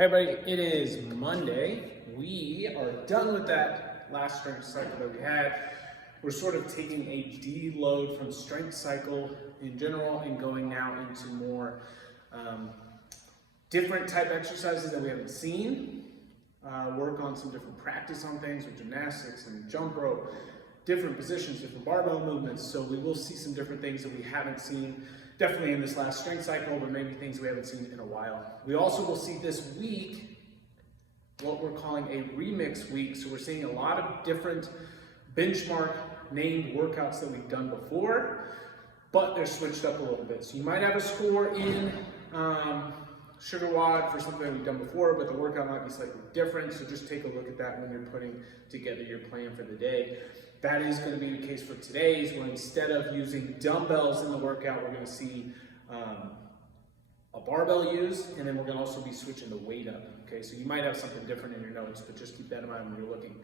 Hey everybody, it is Monday. We are done with that last strength cycle that we had. We're sort of taking a deload from strength cycle in general and going now into more different type exercises that we haven't seen. Work on some different practice on things with gymnastics and jump rope, different positions, different barbell movements. So we will see some different things that we haven't seen definitely in this last strength cycle, but maybe things we haven't seen in a while. We also will see this week what we're calling a remix week. So we're seeing a lot of different benchmark named workouts that we've done before, but they're switched up a little bit. So you might have a score in Sugar WOD for something that we've done before, but the workout might be slightly different. So just take a look at that when you're putting together your plan for the day. That is going to be the case for today's, where instead of using dumbbells in the workout, we're going to see a barbell used, and then we're going to also be switching the weight up. Okay, so you might have something different in your notes, but just keep that in mind when you're looking.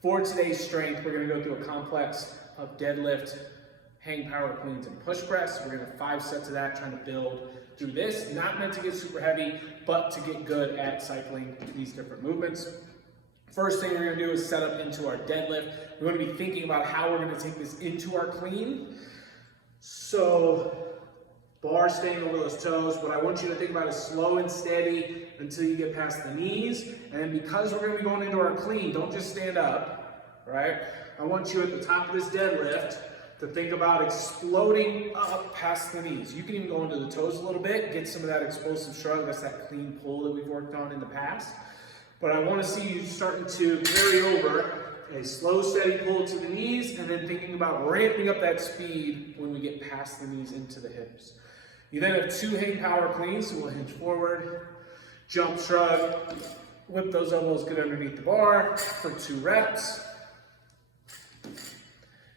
For today's strength, we're going to go through a complex of deadlift, hang power cleans, and push press. We're going to have 5 sets of that, trying to build through this. Not meant to get super heavy, but to get good at cycling these different movements. First thing we're going to do is set up into our deadlift. We're going to be thinking about how we're going to take this into our clean. So bar staying over those toes. What I want you to think about is slow and steady until you get past the knees. And then because we're going to be going into our clean, don't just stand up, right? I want you at the top of this deadlift to think about exploding up past the knees. You can even go into the toes a little bit, get some of that explosive shrug. That's that clean pull that we've worked on in the past. But I want to see you starting to carry over a slow, steady pull to the knees, and then thinking about ramping up that speed when we get past the knees into the hips. You then have 2 hang power cleans, so we'll hinge forward, jump, shrug, whip those elbows good underneath the bar for 2 reps.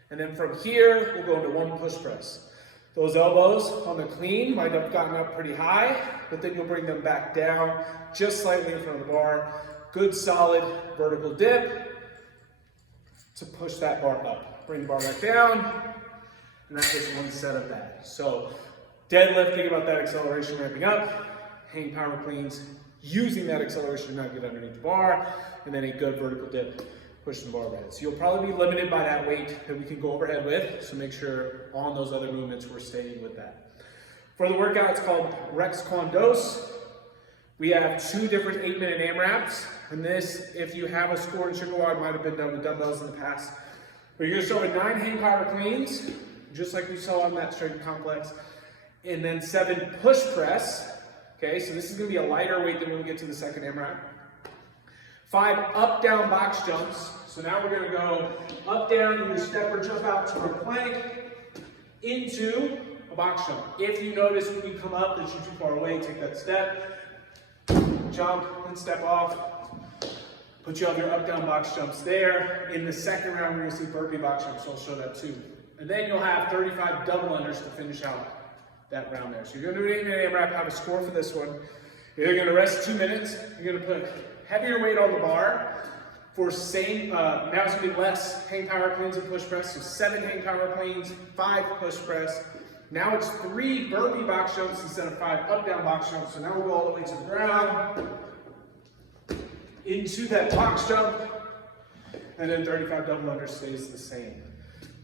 And then from here, we'll go into 1 push press. Those elbows on the clean might have gotten up pretty high, but then you'll bring them back down just slightly in front of the bar. Good solid vertical dip to push that bar up. Bring the bar back down, and that's just 1 set of that. So deadlift, think about that acceleration ramping up. Hang power cleans, using that acceleration to not get underneath the bar, and then a good vertical dip, push the bar overhead. So you'll probably be limited by that weight that we can go overhead with, so make sure on those other movements we're staying with that. For the workout, it's called Rex Con Dos. We have 2 different 8-minute AMRAPs. And this, if you have a score in Sugar WOD, might have been done with dumbbells in the past. But you're going to start with 9 hang power cleans, just like we saw on that strength complex. And then 7 push press. Okay, so this is going to be a lighter weight than when we get to the second AMRAP. 5 up, down box jumps. So now we're going to go up, down, either step or jump out to a plank, into a box jump. If you notice when you come up that you're too far away, take that step, jump, and step off. Put you on your up, down box jumps there. In the second round, we're going to see burpee box jumps, so I'll show that too. And then you'll have 35 double unders to finish out that round there. So you're going to do an 8-minute AMRAP, have a score for this one. You're going to rest 2 minutes. You're going to put heavier weight on the bar for same, now it's going to be less hang power cleans and push press. So 7 hang power cleans, 5 push press. Now it's 3 burpee box jumps instead of 5 up, down box jumps. So now we'll go all the way to the ground, into that box jump, and then 35 double under stays the same.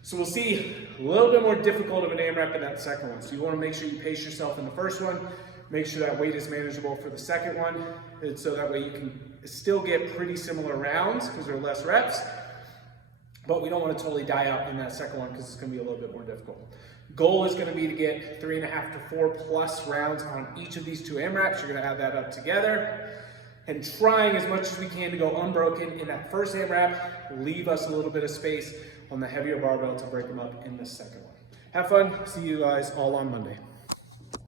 So we'll see a little bit more difficult of an AMRAP in that second one. So you want to make sure you pace yourself in the first one, make sure that weight is manageable for the second one, and so that way you can still get pretty similar rounds because there are less reps, but we don't want to totally die out in that second one because it's going to be a little bit more difficult. Goal is going to be to get 3.5 to 4 plus rounds on each of these 2 AMRAPs. You're going to have that up together. And trying as much as we can to go unbroken in that first AMRAP, leave us a little bit of space on the heavier barbell to break them up in the second one. Have fun. See you guys all on Monday.